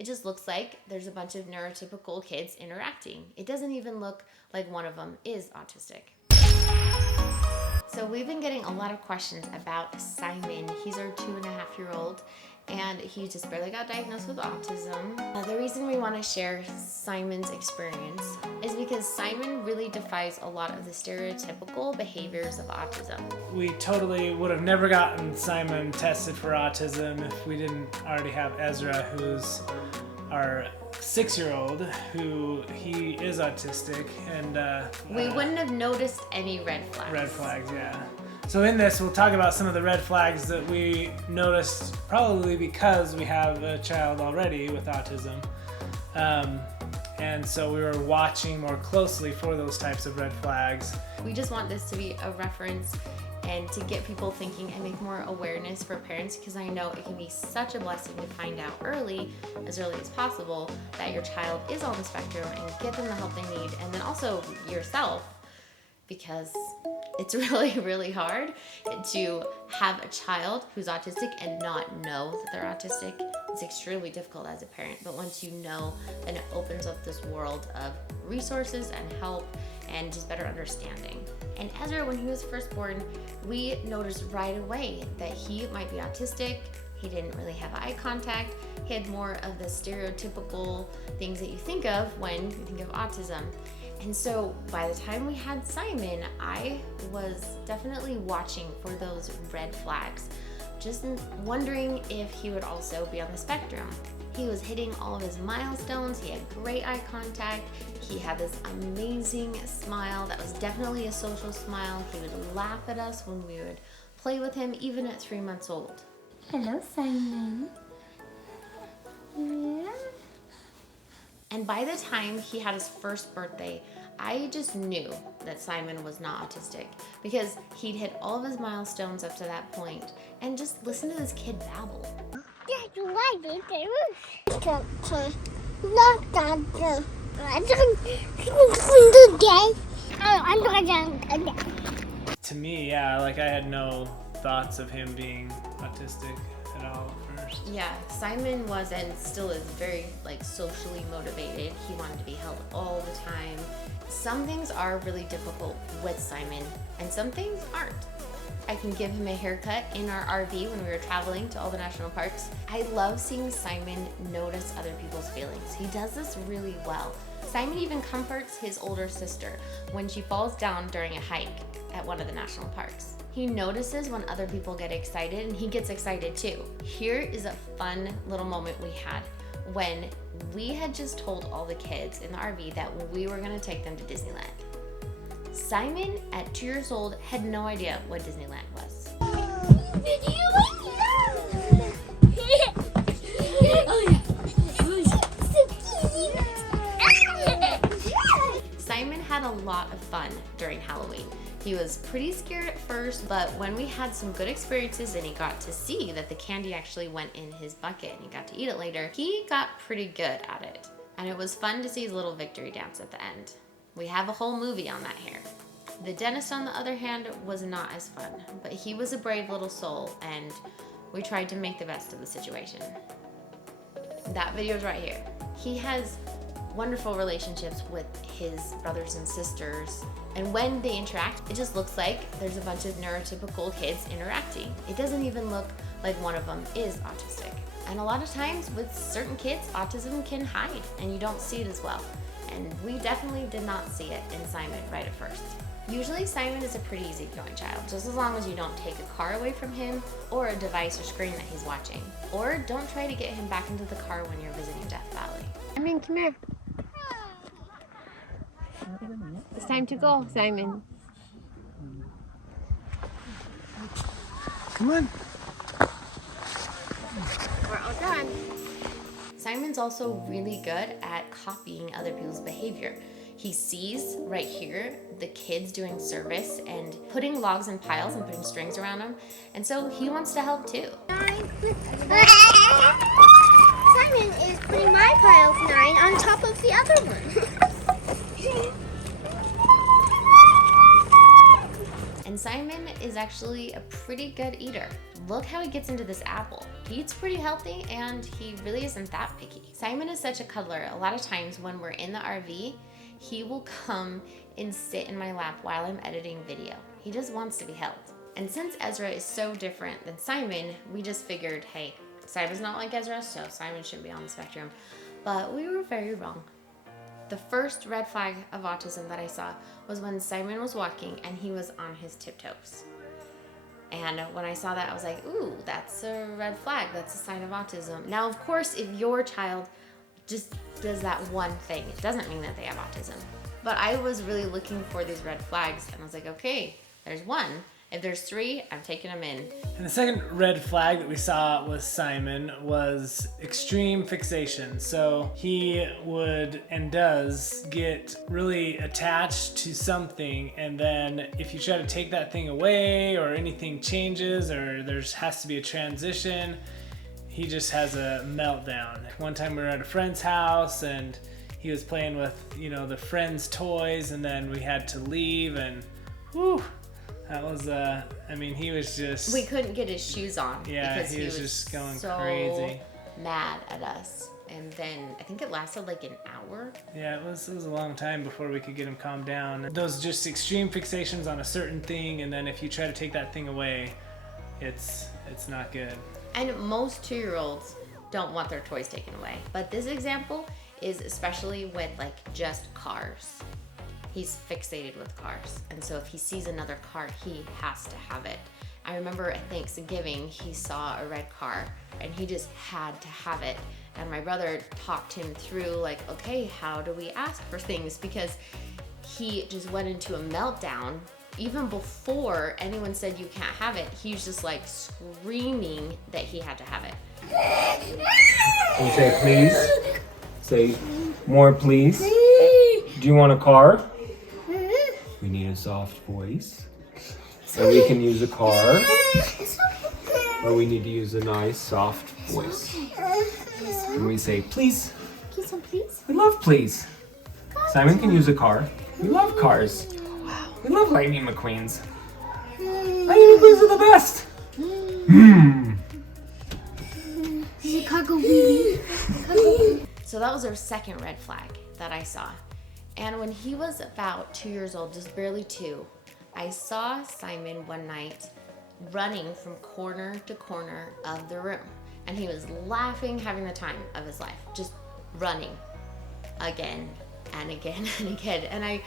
It just looks like there's a bunch of neurotypical kids interacting. It doesn't even look like one of them is autistic. So we've been getting a lot of questions about Simon. He's our 2.5-year-old, and he just barely got diagnosed with autism. The reason we want to share Simon's experience is because Simon really defies a lot of the stereotypical behaviors of autism. We totally would have never gotten Simon tested for autism if we didn't already have Ezra, who's our 6-year-old, who he is autistic, and we wouldn't have noticed any red flags. Red flags, yeah. So in this, we'll talk about some of the red flags that we noticed, probably because we have a child already with autism. And so we were watching more closely for those types of red flags. We just want this to be a reference and to get people thinking and make more awareness for parents, because I know it can be such a blessing to find out as early as possible, that your child is on the spectrum and get them the help they need, and then also yourself, because it's really, really hard to have a child who's autistic and not know that they're autistic. It's extremely difficult as a parent, but once you know, then it opens up this world of resources and help and just better understanding. And Ezra, when he was first born, we noticed right away that he might be autistic. He didn't really have eye contact. He had more of the stereotypical things that you think of when you think of autism. And so by the time we had Simon, I was definitely watching for those red flags, just wondering if he would also be on the spectrum. He was hitting all of his milestones. He had great eye contact. He had this amazing smile that was definitely a social smile. He would laugh at us when we would play with him, even at 3 months old. Hello, Simon. Yeah. And by the time he had his first birthday, I just knew that Simon was not autistic, because he'd hit all of his milestones up to that point. And just listen to this kid babble. To me, yeah, like I had no thoughts of him being autistic at all at first. Yeah, Simon was and still is very socially motivated. He wanted to be held all the time. Some things are really difficult with Simon, and some things aren't. I can give him a haircut in our RV when we were traveling to all the national parks. I love seeing Simon notice other people's feelings. He does this really well. Simon even comforts his older sister when she falls down during a hike at one of the national parks. He notices when other people get excited, and he gets excited too. Here is a fun little moment we had when we had just told all the kids in the RV that we were going to take them to Disneyland. Simon, at 2 years old, had no idea what Disneyland was. Simon had a lot of fun during Halloween. He was pretty scared at first, but when we had some good experiences and he got to see that the candy actually went in his bucket and he got to eat it later, he got pretty good at it. And it was fun to see his little victory dance at the end. We have a whole movie on that here. The dentist, on the other hand, was not as fun, but he was a brave little soul, and we tried to make the best of the situation. That video is right here. He has wonderful relationships with his brothers and sisters, and when they interact, it just looks like there's a bunch of neurotypical kids interacting. It doesn't even look like one of them is autistic. And a lot of times with certain kids, autism can hide and you don't see it as well. And we definitely did not see it in Simon right at first. Usually Simon is a pretty easygoing child, just as long as you don't take a car away from him or a device or screen that he's watching. Or don't try to get him back into the car when you're visiting Death Valley. Come here. It's time to go, Simon. Come on. We're all done. Simon's also really good at copying other people's behavior. He sees right here the kids doing service and putting logs in piles and putting strings around them, and so he wants to help too. Simon is putting my pile of 9 on top of the other one. And Simon is actually a pretty good eater. Look how he gets into this apple. he eats pretty healthy and he really isn't that picky. Simon is such a cuddler. A lot of times when we're in the RV, he will come and sit in my lap while I'm editing video. He just wants to be held. And since Ezra is so different than Simon, we just figured, hey, Simon's not like Ezra, so Simon shouldn't be on the spectrum. But we were very wrong. The first red flag of autism that I saw was when Simon was walking and he was on his tiptoes. And when I saw that, I was like, ooh, that's a red flag. That's a sign of autism. Now, of course, if your child just does that one thing, it doesn't mean that they have autism. But I was really looking for these red flags, and I was like, okay, there's one. If there's three, I'm taking them in. And the second red flag that we saw with Simon was extreme fixation. So he would and does get really attached to something, and then if you try to take that thing away or anything changes or has to be a transition, he just has a meltdown. One time we were at a friend's house and he was playing with, the friend's toys, and then we had to leave, and whew. That was, he was just... We couldn't get his shoes on. Yeah, because he was just going so crazy. Mad at us. And then I think it lasted like an hour. Yeah, it was a long time before we could get him calmed down. Those just extreme fixations on a certain thing, and then if you try to take that thing away, it's not good. And most 2-year-olds don't want their toys taken away. But this example is especially with like just cars. He's fixated with cars. And so if he sees another car, he has to have it. I remember at Thanksgiving, he saw a red car and he just had to have it. And my brother talked him through like, okay, how do we ask for things? Because he just went into a meltdown. Even before anyone said you can't have it, he was just like screaming that he had to have it. Can you say please? Say more please. Do you want a car? We need a soft voice. And we can use a car. Or we need to use a nice soft voice. And we say please. Please? We love please. Simon can use a car. We love cars. We love Lightning McQueens. Lightning McQueens are the best. Chicago wheelie. So that was our second red flag that I saw. And when he was about 2 years old, just barely 2, I saw Simon one night running from corner to corner of the room. And he was laughing, having the time of his life, just running again and again and again. And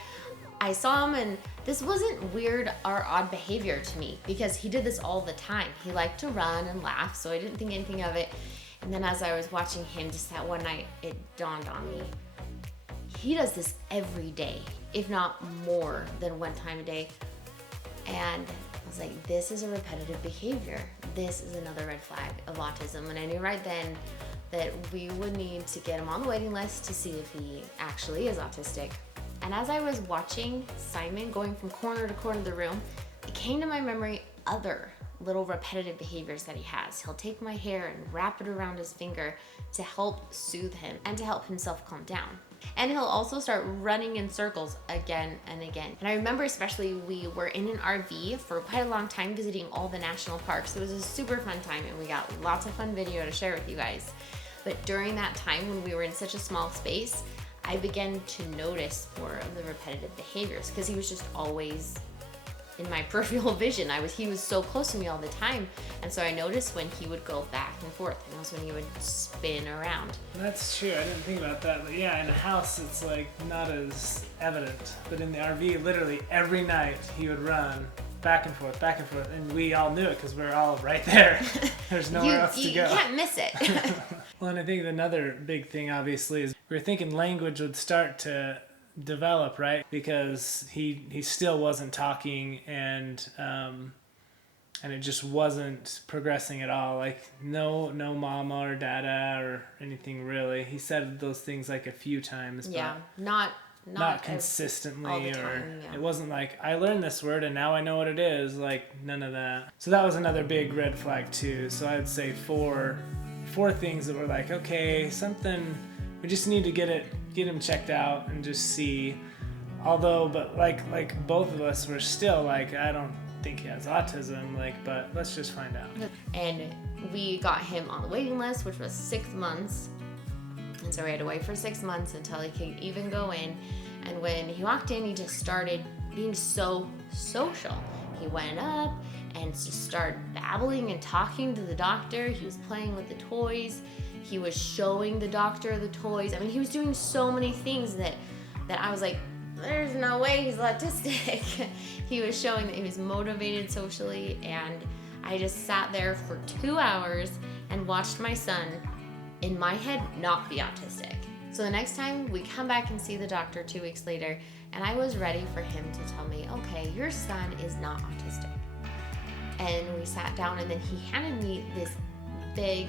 I saw him, and this wasn't weird or odd behavior to me because he did this all the time. He liked to run and laugh, so I didn't think anything of it. And then as I was watching him just that one night, it dawned on me. He does this every day, if not more than one time a day. And I was like, this is a repetitive behavior. This is another red flag of autism. And I knew right then that we would need to get him on the waiting list to see if he actually is autistic. And as I was watching Simon going from corner to corner of the room, it came to my memory other little repetitive behaviors that he has. He'll take my hair and wrap it around his finger to help soothe him and to help himself calm down. And he'll also start running in circles again and again. And I remember especially we were in an RV for quite a long time visiting all the national parks. It was a super fun time and we got lots of fun video to share with you guys. But during that time when we were in such a small space, I began to notice more of the repetitive behaviors because he was just always in my peripheral vision. He was so close to me all the time. And so I noticed when he would go back and forth, and also when he would spin around. That's true. I didn't think about that. But yeah, in a house, it's like not as evident. But in the RV, literally every night he would run back and forth, and we all knew it because we were all right there. There's nowhere else to go. You can't miss it. Well, and I think another big thing, obviously, is we were thinking language would start to develop, right? Because he still wasn't talking, and it just wasn't progressing at all. Like no mama or dada or anything really. He said those things like a few times, Yeah, but not consistently, all the or time, yeah. It wasn't like I learned this word and now I know what it is. Like none of that. So that was another big red flag too. So I'd say four things that were like, okay, something. We just need to get him checked out and just see. Although, but like both of us were still like, I don't think he has autism. Like, but let's just find out. And we got him on the waiting list, which was 6 months. And so we had to wait for 6 months until he could even go in. And when he walked in, he just started being so social. He went up and just started babbling and talking to the doctor. He was playing with the toys. He was showing the doctor the toys. I mean, he was doing so many things that I was like, there's no way he's autistic. He was showing that he was motivated socially, and I just sat there for 2 hours and watched my son, in my head, not be autistic. So the next time we come back and see the doctor 2 weeks later, and I was ready for him to tell me, okay, your son is not autistic. And we sat down, and then he handed me this big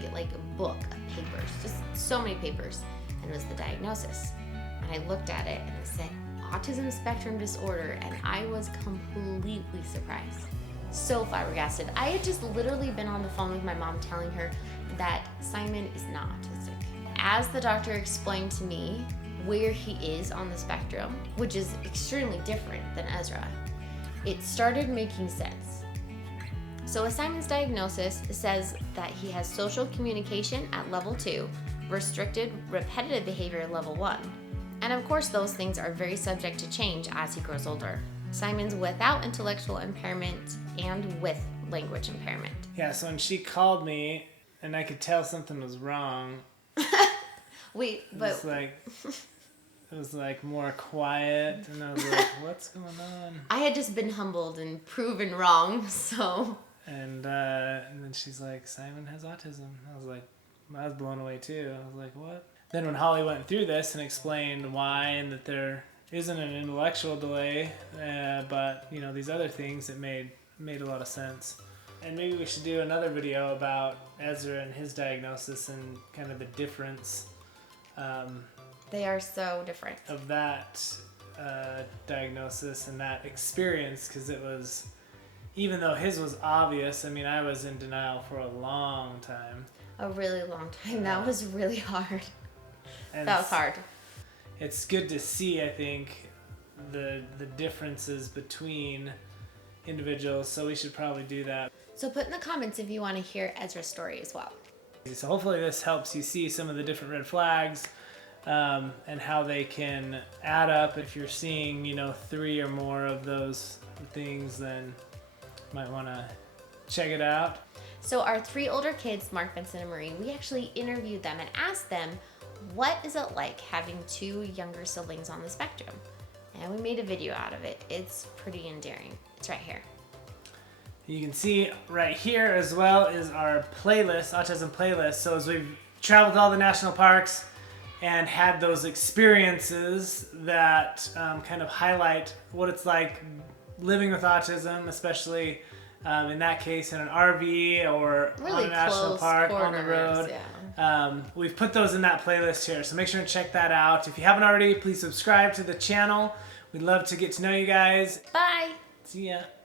book of papers, just so many papers, and it was the diagnosis. And I looked at it and it said autism spectrum disorder, and I was completely surprised. So flabbergasted. I had just literally been on the phone with my mom telling her that Simon is not autistic. As the doctor explained to me where he is on the spectrum, which is extremely different than Ezra, it started making sense. So with Simon's diagnosis, it says that he has social communication at level 2, restricted repetitive behavior at level 1. And of course, those things are very subject to change as he grows older. Simon's without intellectual impairment and with language impairment. Yeah, so when she called me and I could tell something was wrong, Wait, it but was like more quiet, and I was like, what's going on? I had just been humbled and proven wrong, so. And then she's like, Simon has autism. I was blown away too. I was like, what? Then when Holly went through this and explained why, and that there isn't an intellectual delay, but these other things, it made a lot of sense. And maybe we should do another video about Ezra and his diagnosis and kind of the difference They are so different. of that diagnosis and that experience, because it was, even though his was obvious, I mean, I was in denial for a long time. A really long time. That was really hard. And That was hard. It's good to see, I think, the differences between individuals, so we should probably do that. So put in the comments if you want to hear Ezra's story as well. So hopefully this helps you see some of the different red flags and how they can add up. If you're seeing, 3 or more of those things, then you might want to check it out. So our 3 older kids, Mark, Vincent, and Marie, we actually interviewed them and asked them, what is it like having 2 younger siblings on the spectrum? And we made a video out of it. It's pretty endearing. It's right here. You can see right here as well is our playlist, autism playlist. So as we've traveled to all the national parks and had those experiences that kind of highlight what it's like living with autism, especially in that case in an RV or Really on a national close park, on the quarters, road. yeah. We've put those in that playlist here, so make sure to check that out. If you haven't already, please subscribe to the channel. We'd love to get to know you guys. Bye. See ya.